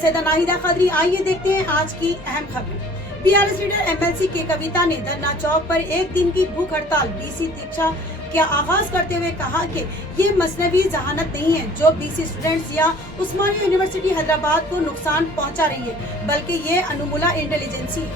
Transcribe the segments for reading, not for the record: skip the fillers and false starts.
सैयदा नाहिदा खदरी। आइए देखते हैं आज की अहम खबरें। बीआरएस लीडर एमएलसी के कविता ने धरना चौक पर एक दिन की भूख हड़ताल बीसी दीक्षा का आगाज करते हुए कहा कि ये मसनवी जहानत नहीं है जो बीसी स्टूडेंट्स या उस्मानिया यूनिवर्सिटी हैदराबाद को नुकसान पहुंचा रही है, बल्कि ये अनुमुला इंटेलिजेंसी है।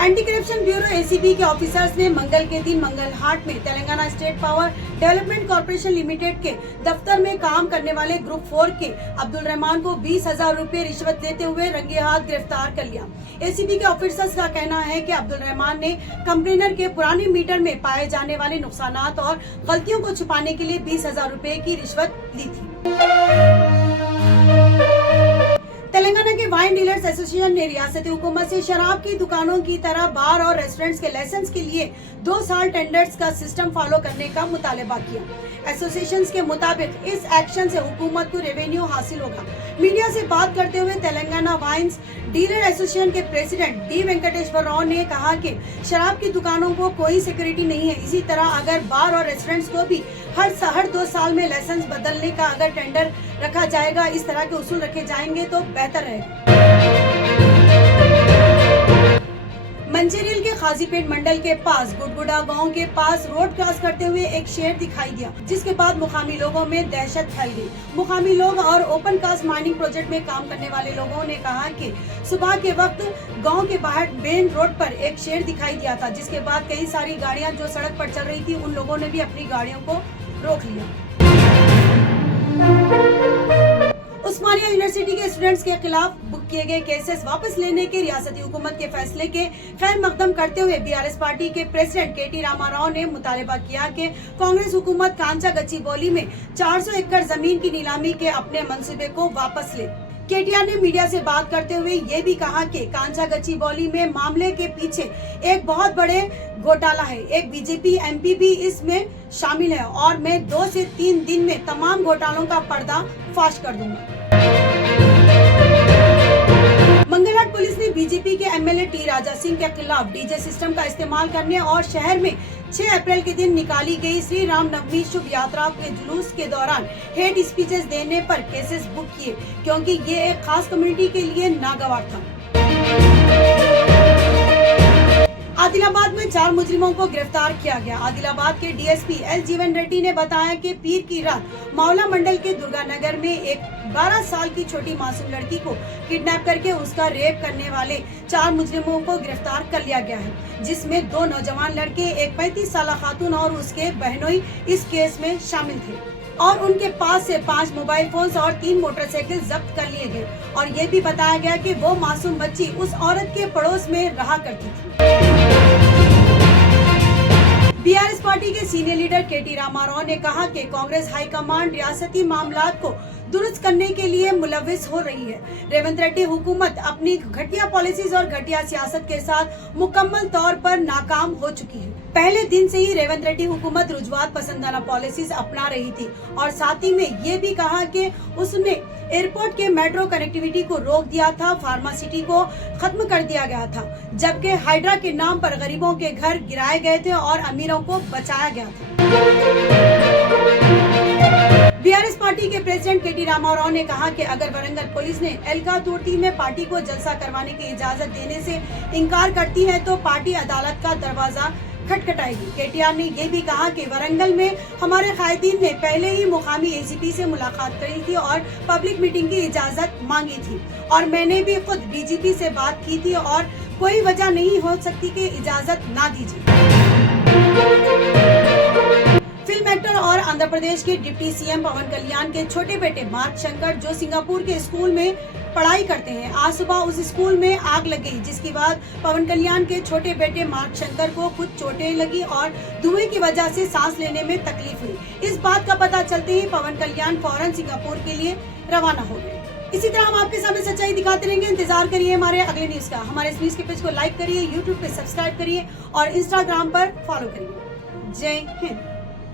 एंटी करप्शन ब्यूरो एसीबी के ऑफिसर्स ने मंगल के दिन मंगल हाट में Telangana state power development corporation limited के दफ्तर में काम करने वाले ग्रुप 4 के अब्दुल रहमान को 20,000 रुपए रिश्वत लेते हुए रंगे हाथ गिरफ्तार कर लिया। एसीबी के ऑफिसर्स का कहना है कि अब्दुल रहमान ने कंप्लेनर के पुराने मीटर में पाए जाने वाले नुकसानात और गलतियों को छुपाने के लिए 20,000 रुपए की रिश्वत ली थी। तेलंगाना के वाइन डीलर्स एसोसिएशन ने रियासती हुकूमत से शराब की दुकानों की तरह बार और रेस्टोरेंट्स के लाइसेंस के लिए 2 साल टेंडर्स का सिस्टम फॉलो करने का मुतालबा किया। एसोसिएशन के मुताबिक इस एक्शन से हुकूमत को रेवेन्यू हासिल होगा। मीडिया से बात करते हुए तेलंगाना वाइन्स डीलर एसोसिएशन के प्रेसिडेंट डी वेंकटेश्वर राव ने कहा कि शराब की दुकानों को कोई सिक्योरिटी नहीं है। इसी तरह अगर बार और रेस्टोरेंट्स को भी हर 2 साल में लाइसेंस बदलने का अगर टेंडर रखा जाएगा, इस तरह के उसूल रखे जाएंगे तो बेहतर रहेगा। मंचेरियल के खाजीपेट मंडल के पास गुडगुडा गांव के पास रोड क्रॉस करते हुए एक शेर दिखाई दिया, जिसके बाद मुकामी लोगों में दहशत फैल गई। मुकामी लोग और ओपन कास्ट माइनिंग प्रोजेक्ट में काम करने वाले लोगों ने कहा कि सुबह के वक्त गांव के बाहर मेन रोड पर एक शेर दिखाई दिया था, जिसके बाद कई सारी गाड़ियां जो सड़क पर चल रही थी उन लोगों ने भी अपनी गाड़ियों को रोक लिया। उस्मानिया यूनिवर्सिटी के स्टूडेंट्स के खिलाफ बुक किए गए केसेस वापस लेने के रियासती हुकूमत के फैसले के खैर मकदम करते हुए बीआरएस पार्टी के प्रेसिडेंट केटी रामाराव ने मुतालबा किया कि कांग्रेस हुकूमत कांचा गच्चीबौली में 400 एकड़ जमीन की नीलामी के अपने मंसूबे को वापस ले। केटीआर ने मीडिया से बात करते हुए ये भी कहा कि कांचा गच्चीबौली में मामले के पीछे एक बहुत बड़े घोटाला है। एक बीजेपी एमपी भी इसमें शामिल है और मैं 2 से 3 दिन में तमाम घोटालों का पर्दा फाश कर दूंगा। मंगलहाट पुलिस ने बीजेपी के एमएलए टी राजा सिंह के खिलाफ डीजे सिस्टम का इस्तेमाल करने और शहर में 6 अप्रैल के दिन निकाली गई श्री राम नवमी शुभ यात्रा के जुलूस के दौरान हेट स्पीचेस देने पर केसेस बुक किए, क्योंकि ये एक खास कम्युनिटी के लिए नागवार था। आदिलाबाद में 4 मुजरिमों को गिरफ्तार किया गया। आदिलाबाद के डीएसपी एल जीवन रेड्डी ने बताया कि पीर की रात मावला मंडल के दुर्गानगर में एक 12 साल की छोटी मासूम लड़की को किडनैप करके उसका रेप करने वाले 4 मुजरिमों को गिरफ्तार कर लिया गया है, जिसमें 2 नौजवान लड़के, एक 35 साल खातून और उसके बहनोई इस केस में शामिल थे और उनके पास से 5 मोबाइल फोन्स और 3 मोटरसाइकिल जब्त कर लिए गए। और ये भी बताया गया कि वो मासूम बच्ची उस औरत के पड़ोस में रहा करती थी। बीआरएस पार्टी के सीनियर लीडर केटी रामाराव ने कहा कि कांग्रेस हाईकमान रियासती मामलात को दुरुस्त करने के लिए मुलविस हो रही है। रेवंत रेड्डी हुकूमत अपनी घटिया पॉलिसीज और घटिया सियासत के साथ मुकम्मल तौर पर नाकाम हो चुकी है। पहले दिन से ही रेवंत रेड्डी हुकूमत रुजवात पसंदाना पॉलिसीज अपना रही थी और साथ ही में ये भी कहा कि उसने एयरपोर्ट के मेट्रो कनेक्टिविटी को रोक दिया था, फार्मासिटी को खत्म कर दिया गया था, जबकि हाइड्रा के नाम पर गरीबों के घर गिराए गए थे और अमीरों को बचाया गया था। बीआरएस पार्टी के प्रेसिडेंट केटी रामाराव ने कहा कि अगर वरंगल पुलिस ने एलका तुर्ती में पार्टी को जलसा करवाने की इजाजत देने से इनकार करती है तो पार्टी अदालत का दरवाजा खटखटाएगी। केटीआर ने ये भी कहा कि वरंगल में हमारे कायदीन ने पहले ही मुकामी एसीपी से मुलाकात करी थी और पब्लिक मीटिंग की इजाजत मांगी थी और मैंने भी खुद डीजीपी से बात की थी और कोई वजह नहीं हो सकती कि इजाजत ना दीजिए। फिल्म एक्टर और आंध्र प्रदेश के डिप्टी सीएम पवन कल्याण के छोटे बेटे मार्क शंकर, जो सिंगापुर के स्कूल में पढ़ाई करते हैं, आज सुबह उस स्कूल में आग लग गई, जिसके बाद पवन कल्याण के छोटे बेटे मार्क शंकर को खुद चोटें लगी और धुएं की वजह से सांस लेने में तकलीफ हुई। इस बात का पता चलते ही पवन कल्याण फौरन सिंगापुर के लिए रवाना हो गए। इसी तरह हम आपके सामने सच्चाई दिखाते रहेंगे। इंतजार करिए हमारे अगले न्यूज का। हमारे इस न्यूज के पेज को लाइक करिए, यूट्यूब पे सब्सक्राइब करिए और इंस्टाग्राम पर फॉलो करिए। जय हिंद।